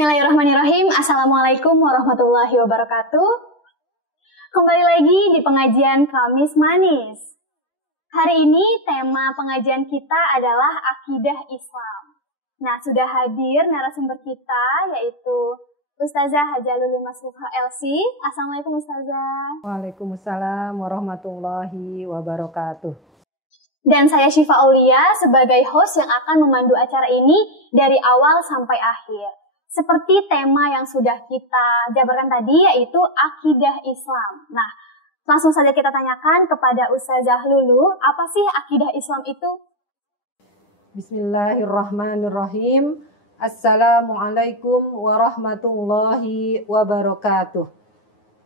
Bismillahirrahmanirrahim. Assalamualaikum warahmatullahi wabarakatuh. Kembali lagi di pengajian Kamis Manis. Hari ini tema pengajian kita adalah akidah Islam. Nah, sudah hadir narasumber kita yaitu Ustazah Hajah Lulu Masluha LC. Assalamualaikum Ustazah. Waalaikumsalam warahmatullahi wabarakatuh. Dan saya Syifa Aulia sebagai host yang akan memandu acara ini dari awal sampai akhir. Seperti tema yang sudah kita jabarkan tadi, yaitu akidah Islam. Nah, langsung saja kita tanyakan kepada Ustazah Lulu, apa sih akidah Islam itu? Bismillahirrahmanirrahim. Assalamualaikum warahmatullahi wabarakatuh.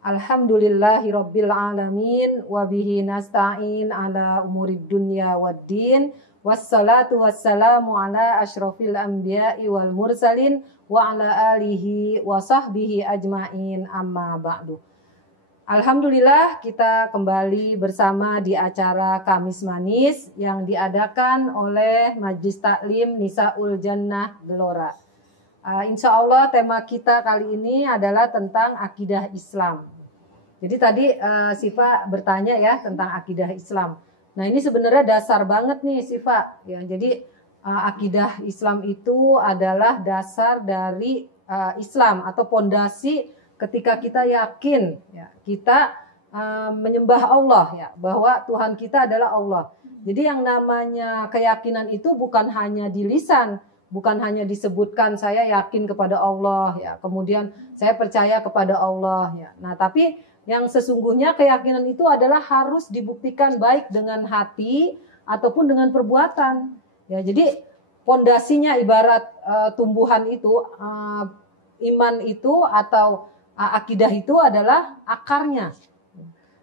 Alhamdulillahi rabbil alamin, wabihi nasta'in ala umurid dunya waddin. Wassalatu wassalamu ala ashrafil anbiya'i wal mursalin wa ala alihi wa sahbihi ajma'in, amma ba'du. Alhamdulillah, kita kembali bersama di acara Kamis Manis yang diadakan oleh Majlis Taklim Nisaul Jannah Gelora. Insya Allah tema kita kali ini adalah tentang akidah Islam. Jadi tadi Sifa bertanya ya tentang akidah Islam. Nah, ini sebenarnya dasar banget nih Sifa. Ya, jadi akidah Islam itu adalah dasar dari Islam atau pondasi ketika kita yakin ya, kita menyembah Allah ya, bahwa Tuhan kita adalah Allah. Jadi yang namanya keyakinan itu bukan hanya di lisan, bukan hanya disebutkan saya yakin kepada Allah ya, kemudian saya percaya kepada Allah ya. Nah, tapi yang sesungguhnya keyakinan itu adalah harus dibuktikan baik dengan hati ataupun dengan perbuatan. Ya, jadi pondasinya ibarat tumbuhan itu, iman itu atau akidah itu adalah akarnya.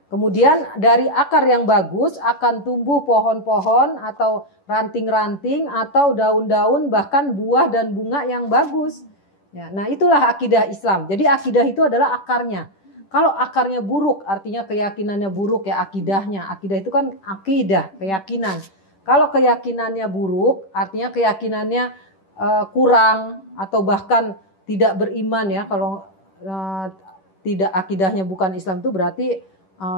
Kemudian dari akar yang bagus akan tumbuh pohon-pohon atau ranting-ranting atau daun-daun bahkan buah dan bunga yang bagus. Ya, nah itulah akidah Islam. Jadi akidah itu adalah akarnya. Kalau akarnya buruk, artinya keyakinannya buruk ya akidahnya. Akidah itu kan akidah, keyakinan. Kalau keyakinannya buruk, artinya keyakinannya kurang atau bahkan tidak beriman ya. Kalau tidak akidahnya bukan Islam itu berarti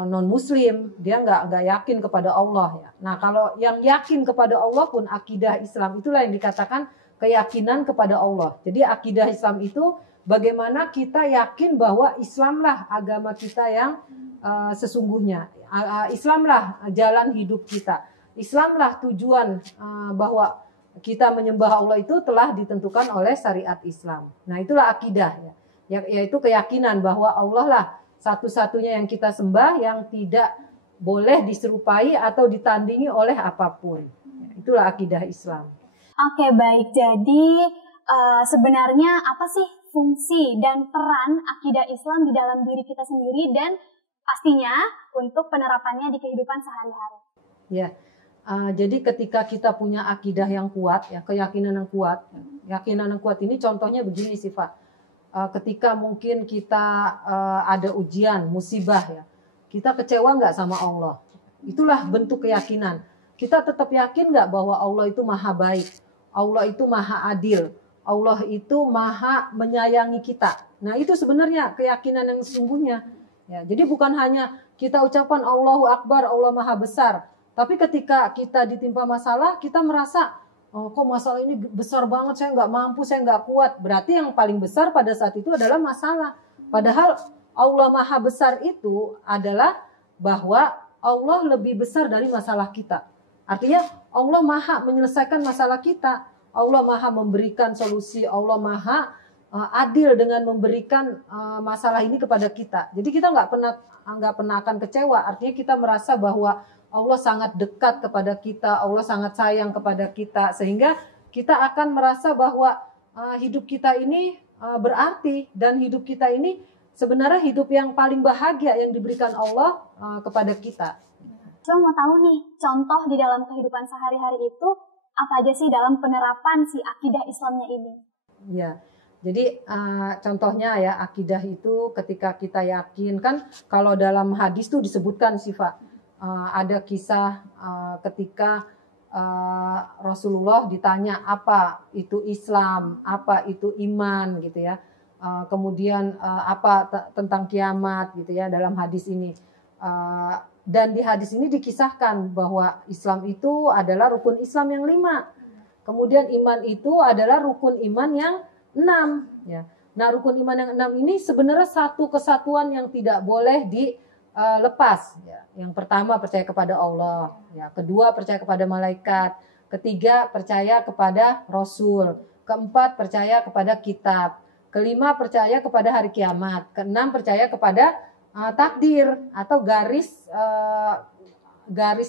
non Muslim. Dia nggak yakin kepada Allah ya. Nah kalau yang yakin kepada Allah pun akidah Islam itulah yang dikatakan keyakinan kepada Allah. Jadi akidah Islam itu bagaimana kita yakin bahwa Islamlah agama kita yang sesungguhnya. Islamlah jalan hidup kita. Islamlah tujuan bahwa kita menyembah Allah itu telah ditentukan oleh syariat Islam. Nah itulah akidah ya. Yaitu keyakinan bahwa Allah lah satu-satunya yang kita sembah yang tidak boleh diserupai atau ditandingi oleh apapun. Itulah akidah Islam. Oke, baik. Jadi sebenarnya apa sih fungsi dan peran akidah Islam di dalam diri kita sendiri dan pastinya untuk penerapannya di kehidupan sehari-hari? Ya, jadi ketika kita punya akidah yang kuat, ya keyakinan yang kuat, ini contohnya begini sih Pak. Ketika mungkin kita ada ujian, musibah ya, kita kecewa nggak sama Allah? Itulah bentuk keyakinan. Kita tetap yakin nggak bahwa Allah itu maha baik, Allah itu maha adil, Allah itu maha menyayangi kita. Nah itu sebenarnya keyakinan yang sesungguhnya. Ya, jadi bukan hanya kita ucapkan Allahu Akbar, Allah maha besar. Tapi ketika kita ditimpa masalah, kita merasa, oh kok masalah ini besar banget, saya nggak mampu, saya nggak kuat. Berarti yang paling besar pada saat itu adalah masalah. Padahal Allah maha besar itu adalah bahwa Allah lebih besar dari masalah kita. Artinya Allah maha menyelesaikan masalah kita. Allah maha memberikan solusi, Allah maha adil dengan memberikan masalah ini kepada kita. Jadi kita nggak pernah akan kecewa. Artinya kita merasa bahwa Allah sangat dekat kepada kita, Allah sangat sayang kepada kita, sehingga kita akan merasa bahwa hidup kita ini berarti dan hidup kita ini sebenarnya hidup yang paling bahagia yang diberikan Allah kepada kita. Saya mau tahu nih, contoh di dalam kehidupan sehari-hari itu apa aja sih dalam penerapan si akidah Islamnya ini? Ya, jadi contohnya ya akidah itu ketika kita yakin kan kalau dalam hadis tuh disebutkan sih Pak, ada kisah ketika Rasulullah ditanya apa itu Islam, apa itu iman gitu ya. Kemudian apa tentang kiamat gitu ya dalam hadis ini. Dan di hadis ini dikisahkan bahwa Islam itu adalah rukun Islam yang 5. Kemudian iman itu adalah rukun iman yang 6 ya. Nah, rukun iman yang 6 ini sebenarnya satu kesatuan yang tidak boleh dilepas ya. Yang pertama percaya kepada Allah, ya. Kedua percaya kepada malaikat, ketiga percaya kepada Rasul, keempat percaya kepada kitab, kelima percaya kepada hari kiamat, keenam percaya kepada takdir atau garis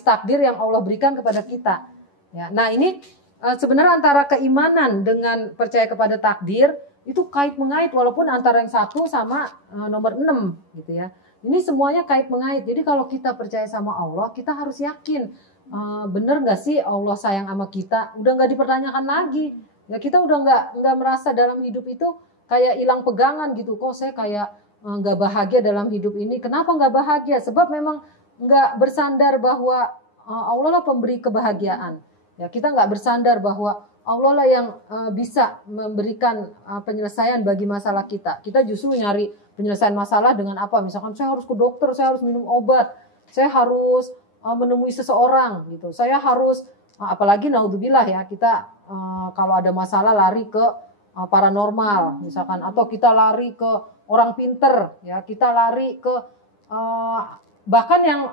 takdir yang Allah berikan kepada kita. Ya. Nah, ini sebenarnya antara keimanan dengan percaya kepada takdir itu kait mengait walaupun antara yang satu sama nomor 6 gitu ya. Ini semuanya kait mengait. Jadi kalau kita percaya sama Allah, kita harus yakin bener nggak sih Allah sayang sama kita? Udah nggak dipertanyakan lagi. Ya kita udah nggak merasa dalam hidup itu kayak hilang pegangan gitu. Kok saya kayak nggak bahagia dalam hidup ini? Kenapa nggak bahagia? Sebab memang nggak bersandar bahwa Allah lah pemberi kebahagiaan. Ya kita nggak bersandar bahwa Allah lah yang bisa memberikan penyelesaian bagi masalah kita. Kita justru nyari penyelesaian masalah dengan apa? Misalkan saya harus ke dokter, saya harus minum obat, saya harus menemui seseorang gitu. Saya harus apalagi naudzubillah ya, kita kalau ada masalah lari ke paranormal misalkan, atau kita lari ke orang pinter ya, kita lari ke bahkan yang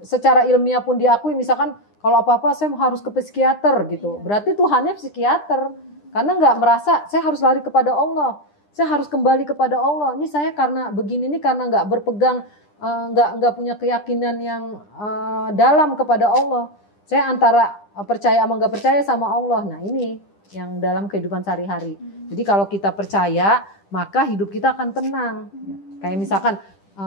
secara ilmiah pun diakui, misalkan kalau apa-apa saya harus ke psikiater gitu. Berarti Tuhannya psikiater. Karena nggak merasa saya harus lari kepada Allah. Saya harus kembali kepada Allah. Ini saya karena begini nih karena nggak berpegang, nggak punya keyakinan yang dalam kepada Allah. Saya antara percaya sama nggak percaya sama Allah. Nah ini yang dalam kehidupan sehari-hari. Jadi kalau kita percaya, maka hidup kita akan tenang. Kayak misalkan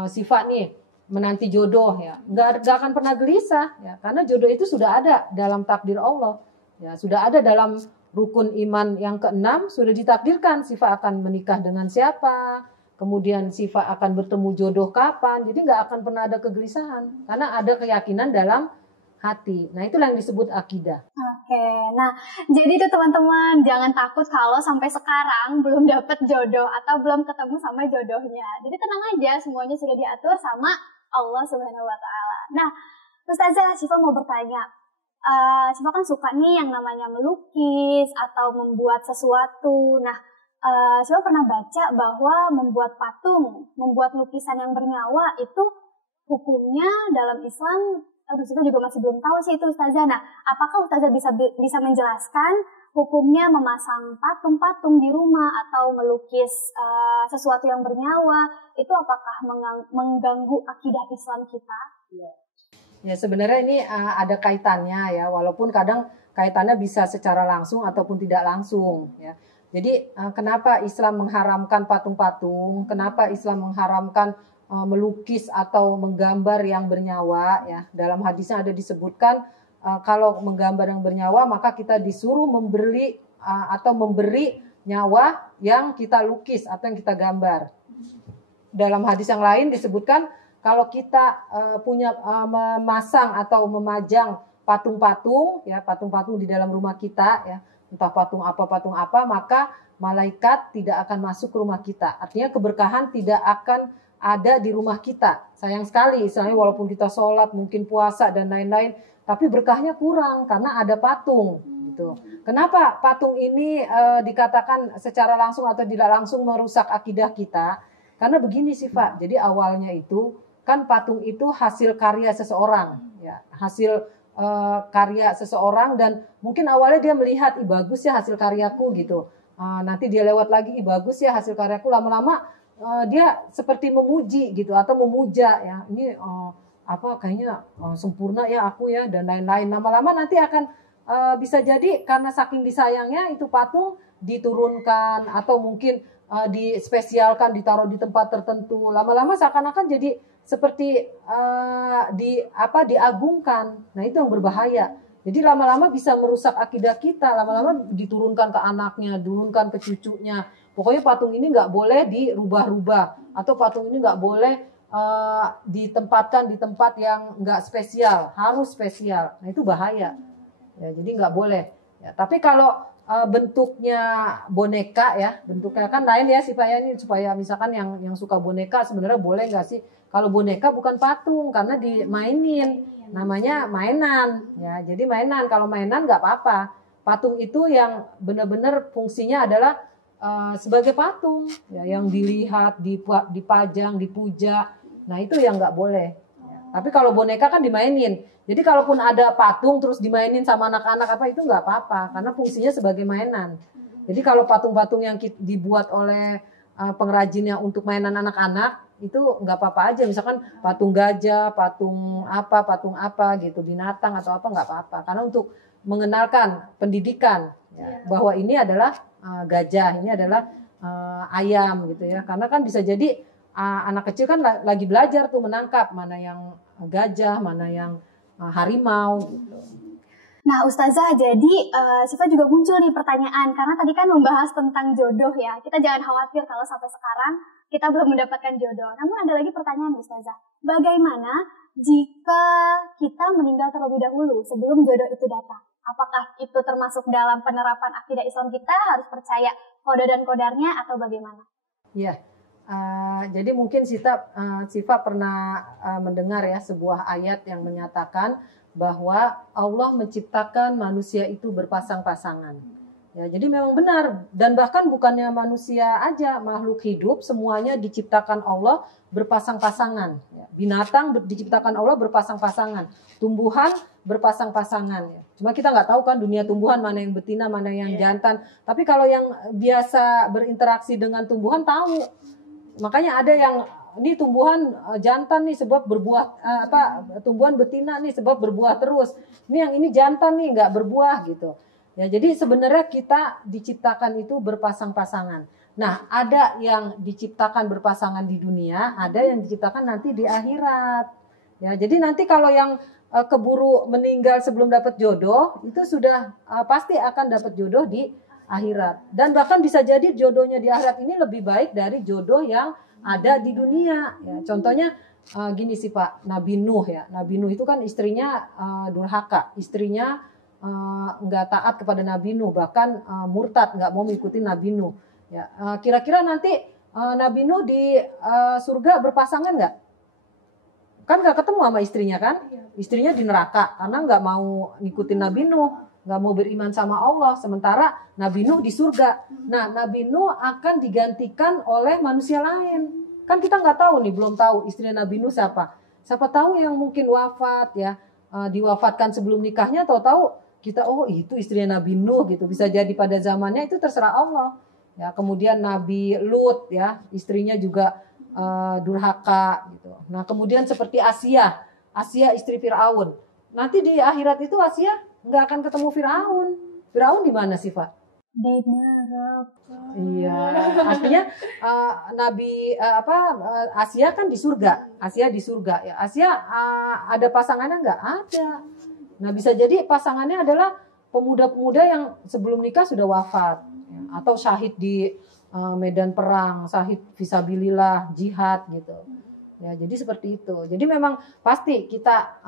sifat nih, menanti jodoh ya, nggak akan pernah gelisah ya, karena jodoh itu sudah ada dalam takdir Allah ya, sudah ada dalam rukun iman yang ke-6, sudah ditakdirkan Syifa akan menikah dengan siapa, kemudian Syifa akan bertemu jodoh kapan, jadi nggak akan pernah ada kegelisahan karena ada keyakinan dalam hati. Nah itulah yang disebut akidah. Oke, nah jadi itu teman-teman jangan takut kalau sampai sekarang belum dapet jodoh atau belum ketemu sama jodohnya. Jadi tenang aja, semuanya sudah diatur sama Allah Subhanahu Wa Taala. Nah, Ustazah, Syifa mau bertanya, Syifa kan suka nih yang namanya melukis atau membuat sesuatu. Nah, Syifa pernah baca bahwa membuat patung, membuat lukisan yang bernyawa itu hukumnya dalam Islam. Syifa juga masih belum tahu sih itu Ustazah. Nah, apakah Ustazah bisa menjelaskan hukumnya memasang patung-patung di rumah atau melukis sesuatu yang bernyawa, itu apakah mengganggu akidah Islam kita? Ya sebenarnya ini ada kaitannya ya, walaupun kadang kaitannya bisa secara langsung ataupun tidak langsung ya. Jadi kenapa Islam mengharamkan patung-patung, kenapa Islam mengharamkan melukis atau menggambar yang bernyawa ya. Dalam hadisnya ada disebutkan kalau menggambar yang bernyawa maka kita disuruh memberi nyawa yang kita lukis atau yang kita gambar. Dalam hadis yang lain disebutkan kalau kita memasang atau memajang patung-patung ya, patung-patung di dalam rumah kita ya, entah patung apa, maka malaikat tidak akan masuk ke rumah kita. Artinya keberkahan tidak akan ada di rumah kita. Sayang sekali, misalnya walaupun kita sholat, mungkin puasa dan lain-lain, tapi berkahnya kurang karena ada patung. Gitu. Kenapa patung ini dikatakan secara langsung atau tidak langsung merusak akidah kita? Karena begini sih Pak, jadi awalnya itu kan patung itu hasil karya seseorang, ya, hasil karya seseorang, dan mungkin awalnya dia melihat, bagus ya hasil karyaku gitu. Nanti dia lewat lagi, bagus ya hasil karyaku, lama-lama dia seperti memuji gitu atau memuja ya, ini kayaknya sempurna ya aku ya dan lain-lain. Lama-lama nanti akan bisa jadi karena saking disayangnya itu patung diturunkan atau mungkin dispesialkan, ditaruh di tempat tertentu. Lama-lama seakan-akan jadi seperti diagungkan. Nah itu yang berbahaya. Jadi lama-lama bisa merusak akidah kita, lama-lama diturunkan ke anaknya, diturunkan ke cucunya. Pokoknya patung ini nggak boleh dirubah-rubah, atau patung ini nggak boleh ditempatkan di tempat yang nggak spesial, harus spesial. Nah itu bahaya. Ya, jadi nggak boleh. Ya, tapi kalau bentuknya boneka ya, bentuknya kan lain ya sih Pak ya, ini supaya misalkan yang suka boneka sebenarnya boleh nggak sih? Kalau boneka bukan patung karena dimainin, namanya mainan ya. Jadi mainan, kalau mainan nggak apa-apa. Patung itu yang benar-benar fungsinya adalah sebagai patung ya, yang dilihat, dipajang, dipuja. Nah itu yang nggak boleh. Ya. Tapi kalau boneka kan dimainin. Jadi kalaupun ada patung terus dimainin sama anak-anak apa itu nggak apa-apa karena fungsinya sebagai mainan. Jadi kalau patung-patung yang dibuat oleh pengrajinnya untuk mainan anak-anak itu nggak apa-apa aja. Misalkan patung gajah, patung apa gitu, binatang atau apa nggak apa-apa. Karena untuk mengenalkan pendidikan ya, bahwa ini adalah gajah, ini adalah ayam gitu ya. Karena kan bisa jadi anak kecil kan lagi belajar tuh menangkap mana yang gajah, mana yang harimau gitu. Nah Ustazah, jadi Syifa juga muncul nih pertanyaan karena tadi kan membahas tentang jodoh ya. Kita jangan khawatir kalau sampai sekarang kita belum mendapatkan jodoh. Namun ada lagi pertanyaan Ustazah, bagaimana jika kita meninggal terlebih dahulu sebelum jodoh itu datang? Apakah itu termasuk dalam penerapan akidah Islam kita harus percaya qada dan qadarnya atau bagaimana? Iya. Jadi mungkin Syifa pernah mendengar ya sebuah ayat yang menyatakan bahwa Allah menciptakan manusia itu berpasang-pasangan. Ya, jadi memang benar dan bahkan bukannya manusia aja, makhluk hidup semuanya diciptakan Allah berpasang-pasangan. Ya, binatang diciptakan Allah berpasang-pasangan, tumbuhan berpasang-pasangan. Ya. Cuma kita nggak tahu kan dunia tumbuhan mana yang betina, mana yang jantan. Tapi kalau yang biasa berinteraksi dengan tumbuhan tahu. Makanya ada yang ini tumbuhan jantan nih sebab berbuah tumbuhan betina nih sebab berbuah terus. Ini yang ini jantan nih nggak berbuah gitu. Ya jadi sebenarnya kita diciptakan itu berpasang-pasangan. Nah ada yang diciptakan berpasangan di dunia, ada yang diciptakan nanti di akhirat. Ya jadi nanti kalau yang keburu meninggal sebelum dapat jodoh itu sudah pasti akan dapat jodoh di akhirat. Dan bahkan bisa jadi jodohnya di akhirat ini lebih baik dari jodoh yang ada di dunia. Ya, contohnya gini sih Pak, Nabi Nuh ya. Nabi Nuh itu kan istrinya durhaka, istrinya nggak taat kepada Nabi Nuh, bahkan murtad, nggak mau mengikuti Nabi Nuh. Ya, kira-kira nanti Nabi Nuh di surga berpasangan nggak? Kan nggak ketemu sama istrinya kan? Istrinya di neraka karena nggak mau ngikutin Nabi Nuh. Nggak mau beriman sama Allah, sementara Nabi Nuh di surga. Nah, Nabi Nuh akan digantikan oleh manusia lain. Kan kita nggak tahu nih, belum tahu istri Nabi Nuh siapa. Siapa tahu yang mungkin wafat ya, diwafatkan sebelum nikahnya, tahu kita oh itu istri Nabi Nuh gitu. Bisa jadi pada zamannya itu terserah Allah. Ya, kemudian Nabi Lut ya, istrinya juga durhaka gitu. Nah, kemudian seperti Asia istri Firaun. Nanti di akhirat itu Asia nggak akan ketemu Firaun. Firaun di mana sih Pak? Di neraka. Iya, artinya Asia kan di surga. Asia di surga ya. Asia ada pasangannya nggak? Ada. Nah bisa jadi pasangannya adalah pemuda-pemuda yang sebelum nikah sudah wafat ya. Atau syahid di medan perang, syahid fisabilillah, jihad gitu. Ya, jadi seperti itu. Jadi memang pasti kita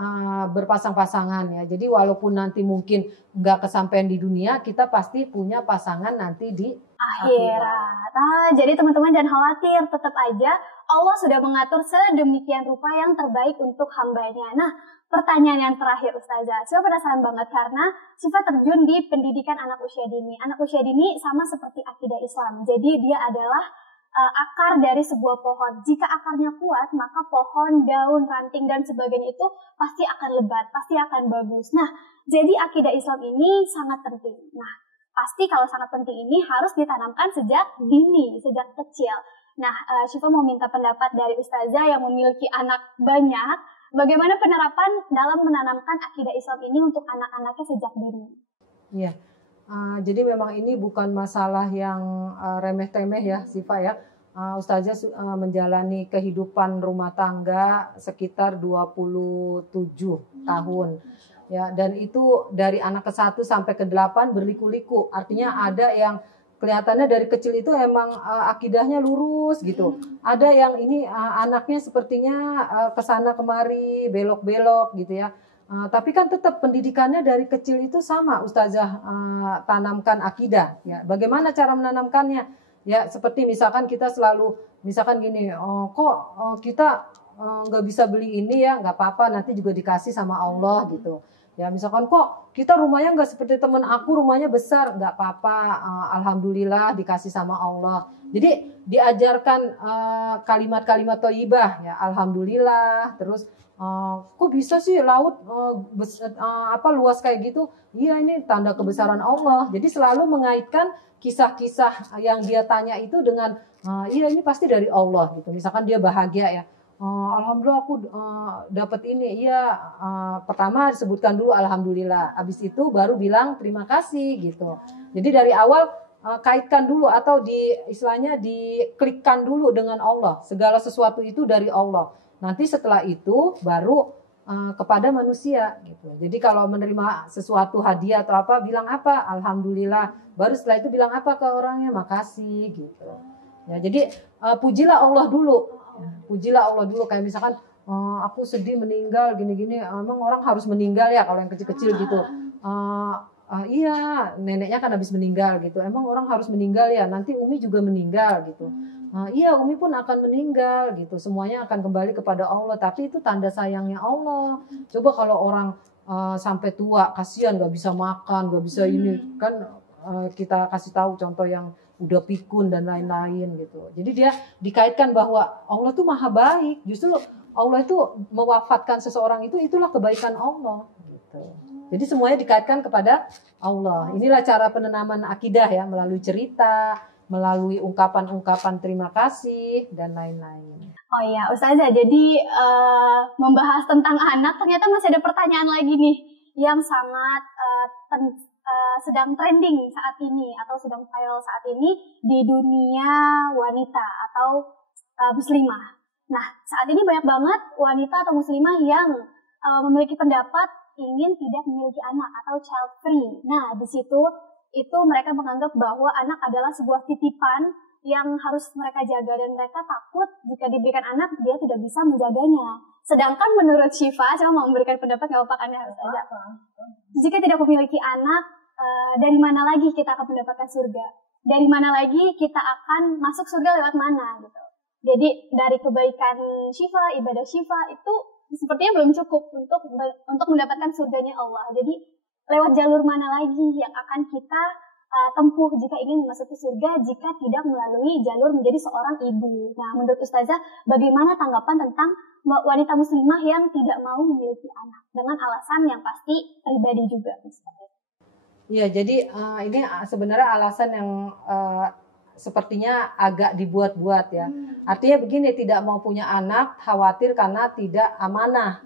berpasang-pasangan ya. Jadi walaupun nanti mungkin nggak kesampaian di dunia, kita pasti punya pasangan nanti di akhirat. Jadi teman-teman jangan khawatir, tetap aja Allah sudah mengatur sedemikian rupa yang terbaik untuk hambanya. Nah, pertanyaan yang terakhir Ustazah, Syifa penasaran banget karena Syifa terjun di pendidikan anak usia dini. Anak usia dini sama seperti akidah Islam. Jadi dia adalah akar dari sebuah pohon. Jika akarnya kuat, maka pohon, daun, ranting, dan sebagainya itu pasti akan lebat, pasti akan bagus. Nah, jadi akidah Islam ini sangat penting. Nah, pasti kalau sangat penting ini harus ditanamkan sejak dini, sejak kecil. Nah, Syifa mau minta pendapat dari Ustazah yang memiliki anak banyak, bagaimana penerapan dalam menanamkan akidah Islam ini untuk anak-anaknya sejak dini? Iya. Jadi memang ini bukan masalah yang remeh-temeh ya Syifa ya. Ustazah menjalani kehidupan rumah tangga sekitar 27 tahun. Ya, dan itu dari anak ke-1 sampai ke-8 berliku-liku. Artinya ada yang kelihatannya dari kecil itu emang akidahnya lurus gitu. Ada yang ini anaknya sepertinya kesana kemari belok-belok gitu ya. Tapi kan tetap pendidikannya dari kecil itu sama, Ustazah, tanamkan akidah. Ya, bagaimana cara menanamkannya? Ya, seperti misalkan kita selalu, misalkan gini, kita nggak bisa beli ini ya, nggak apa-apa, nanti juga dikasih sama Allah gitu. Ya, misalkan kok kita rumahnya nggak seperti temen aku, rumahnya besar, nggak apa-apa, alhamdulillah dikasih sama Allah. Jadi diajarkan kalimat-kalimat thayyibah, ya, alhamdulillah, terus kok bisa sih laut luas kayak gitu? Iya, ini tanda kebesaran Allah. Jadi selalu mengaitkan kisah-kisah yang dia tanya itu dengan iya, ini pasti dari Allah gitu. Misalkan dia bahagia ya, alhamdulillah aku dapat ini. Iya, pertama disebutkan dulu alhamdulillah. Habis itu baru bilang terima kasih gitu. Jadi dari awal kaitkan dulu atau istilahnya diklikkan dulu dengan Allah. Segala sesuatu itu dari Allah. Nanti setelah itu baru kepada manusia gitu. Jadi kalau menerima sesuatu hadiah atau apa, bilang apa? Alhamdulillah. Baru setelah itu bilang apa ke orangnya? Makasih gitu. Ya, jadi pujilah Allah dulu. Pujilah Allah dulu. Kayak misalkan aku sedih meninggal gini-gini. Emang orang harus meninggal ya kalau yang kecil-kecil gitu. Iya, neneknya kan habis meninggal gitu. Emang orang harus meninggal ya? Nanti Umi juga meninggal gitu. Iya, Umi pun akan meninggal gitu. Semuanya akan kembali kepada Allah. Tapi itu tanda sayangnya Allah. Coba kalau orang sampai tua, kasihan gak bisa makan, gak bisa ini. Kan kita kasih tahu contoh yang udah pikun dan lain-lain gitu. Jadi dia dikaitkan bahwa Allah tuh maha baik. Justru Allah itu mewafatkan seseorang itulah kebaikan Allah gitu. Jadi semuanya dikaitkan kepada Allah. Inilah cara penanaman akidah ya, melalui cerita, melalui ungkapan-ungkapan terima kasih dan lain-lain. Oh iya, Ustazah, jadi membahas tentang anak, ternyata masih ada pertanyaan lagi nih yang sangat sedang trending saat ini atau sedang viral saat ini di dunia wanita atau muslimah. Nah, saat ini banyak banget wanita atau muslimah yang memiliki pendapat ingin tidak memiliki anak atau child free. Nah, di situ itu mereka menganggap bahwa anak adalah sebuah titipan yang harus mereka jaga dan mereka takut jika diberikan anak dia tidak bisa menjaganya. Sedangkan menurut Syifa, saya mau memberikan pendapat nggak apa-apa, harus aja. Jika tidak memiliki anak, dari mana lagi kita akan mendapatkan surga? Dari mana lagi kita akan masuk surga lewat mana gitu? Jadi dari kebaikan Syifa, ibadah Syifa itu sepertinya belum cukup untuk mendapatkan surganya Allah. Jadi lewat jalur mana lagi yang akan kita tempuh jika ingin memasuki surga jika tidak melalui jalur menjadi seorang ibu. Nah, menurut Ustazah, bagaimana tanggapan tentang wanita muslimah yang tidak mau memiliki anak dengan alasan yang pasti pribadi juga? Iya, jadi ini sebenarnya alasan yang sepertinya agak dibuat-buat ya. Artinya begini, tidak mau punya anak khawatir karena tidak amanah.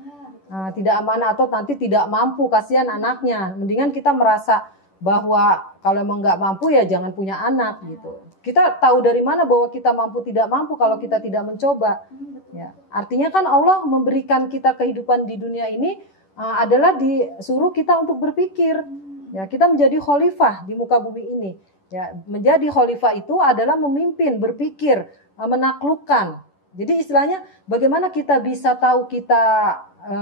Tidak amanah atau nanti tidak mampu, kasihan anaknya. Mendingan kita merasa bahwa kalau emang nggak mampu ya jangan punya anak gitu. Kita tahu dari mana bahwa kita mampu tidak mampu kalau kita tidak mencoba. Ya, artinya kan Allah memberikan kita kehidupan di dunia ini adalah disuruh kita untuk berpikir. Ya, kita menjadi khalifah di muka bumi ini. Ya, menjadi khalifah itu adalah memimpin, berpikir, menaklukkan. Jadi istilahnya bagaimana kita bisa tahu kita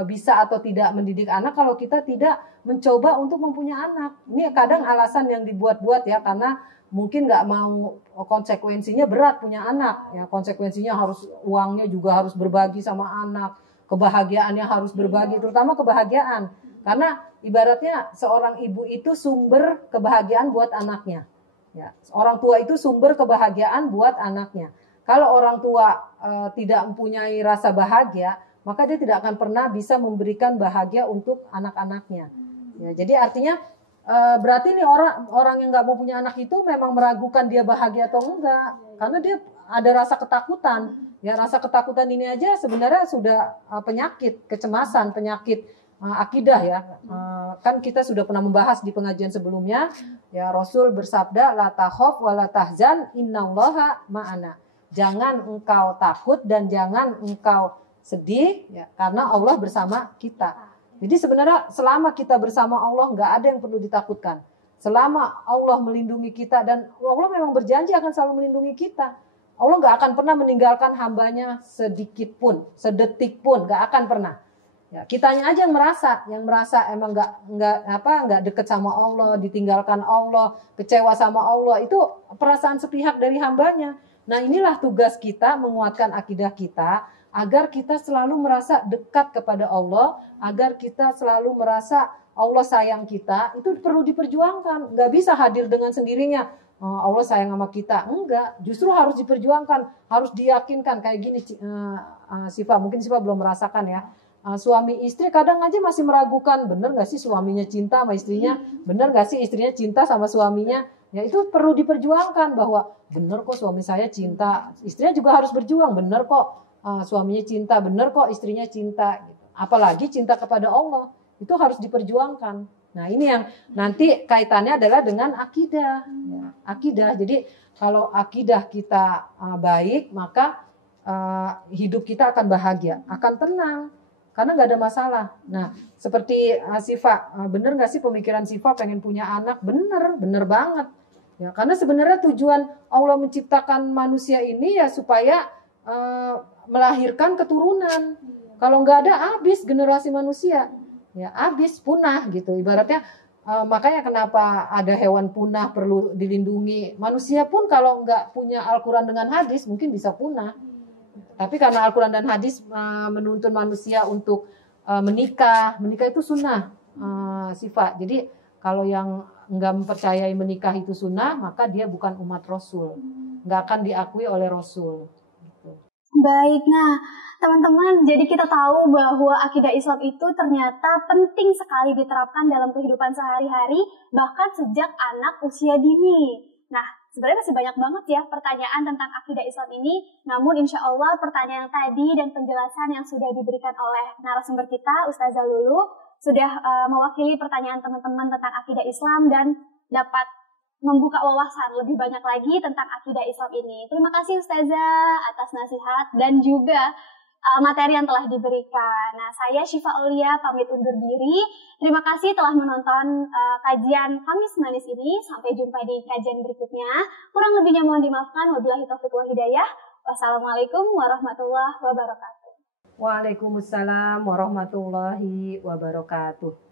bisa atau tidak mendidik anak kalau kita tidak mencoba untuk mempunyai anak. Ini kadang alasan yang dibuat-buat ya, karena mungkin nggak mau, konsekuensinya berat punya anak. Ya, konsekuensinya harus, uangnya juga harus berbagi sama anak, kebahagiaannya harus berbagi, terutama kebahagiaan. Karena ibaratnya seorang ibu itu sumber kebahagiaan buat anaknya. Ya, orang tua itu sumber kebahagiaan buat anaknya. Kalau orang tua tidak mempunyai rasa bahagia, maka dia tidak akan pernah bisa memberikan bahagia untuk anak-anaknya. Ya, jadi artinya berarti nih orang yang nggak mau punya anak itu memang meragukan dia bahagia atau enggak, karena dia ada rasa ketakutan. Ya, rasa ketakutan ini aja sebenarnya sudah penyakit, kecemasan, penyakit akidah ya. Kan kita sudah pernah membahas di pengajian sebelumnya. Ya, Rasul bersabda, la takhaf wa la tahzan innallaha ma'ana. Jangan engkau takut dan jangan engkau sedih ya, karena Allah bersama kita. Jadi sebenarnya selama kita bersama Allah nggak ada yang perlu ditakutkan. Selama Allah melindungi kita, dan Allah memang berjanji akan selalu melindungi kita. Allah nggak akan pernah meninggalkan hambanya sedikit pun, sedetik pun, nggak akan pernah. Ya, kitanya aja yang merasa emang nggak deket sama Allah, ditinggalkan Allah, kecewa sama Allah, itu perasaan sepihak dari hambanya. Nah, inilah tugas kita menguatkan akidah kita agar kita selalu merasa dekat kepada Allah, agar kita selalu merasa Allah sayang kita. Itu perlu diperjuangkan, nggak bisa hadir dengan sendirinya. Allah sayang sama kita, enggak, justru harus diperjuangkan, harus diyakinkan. Kayak gini, Siva, mungkin Siva belum merasakan ya. Suami istri kadang aja masih meragukan, bener gak sih suaminya cinta sama istrinya, bener gak sih istrinya cinta sama suaminya. Ya itu perlu diperjuangkan bahwa bener kok suami saya cinta, istrinya juga harus berjuang, bener kok suaminya cinta, bener kok istrinya cinta. Apalagi cinta kepada Allah, itu harus diperjuangkan. Nah, ini yang nanti kaitannya adalah dengan akidah. Ya, akidah, jadi kalau akidah kita baik, maka hidup kita akan bahagia, akan tenang. Karena nggak ada masalah. Nah, seperti Siva, bener nggak sih pemikiran Siva pengen punya anak? Bener banget. Ya, karena sebenarnya tujuan Allah menciptakan manusia ini ya supaya melahirkan keturunan. Kalau nggak ada, habis generasi manusia. Ya, habis, punah gitu. Ibaratnya, makanya kenapa ada hewan punah perlu dilindungi. Manusia pun kalau nggak punya Al-Quran dengan hadis mungkin bisa punah. Tapi karena Al-Quran dan hadis menuntun manusia untuk menikah itu sunnah, Siva. Jadi kalau yang nggak mempercayai menikah itu sunnah, maka dia bukan umat Rasul, nggak akan diakui oleh Rasul. Baik, nah teman-teman, jadi kita tahu bahwa akidah Islam itu ternyata penting sekali diterapkan dalam kehidupan sehari-hari, bahkan sejak anak usia dini. Nah, sebenarnya masih banyak banget ya pertanyaan tentang akidah Islam ini, namun insya Allah pertanyaan tadi dan penjelasan yang sudah diberikan oleh narasumber kita, Ustazah Lulu, sudah mewakili pertanyaan teman-teman tentang akidah Islam dan dapat membuka wawasan lebih banyak lagi tentang akidah Islam ini. Terima kasih Ustazah atas nasihat dan juga materi yang telah diberikan. Nah, saya Syifa Aulia pamit undur diri. Terima kasih telah menonton kajian Kamis Manis ini. Sampai jumpa di kajian berikutnya. Kurang lebihnya mohon dimaafkan. Wabillahi taufiq wal hidayah. Wassalamualaikum warahmatullahi wabarakatuh. Waalaikumsalam warahmatullahi wabarakatuh.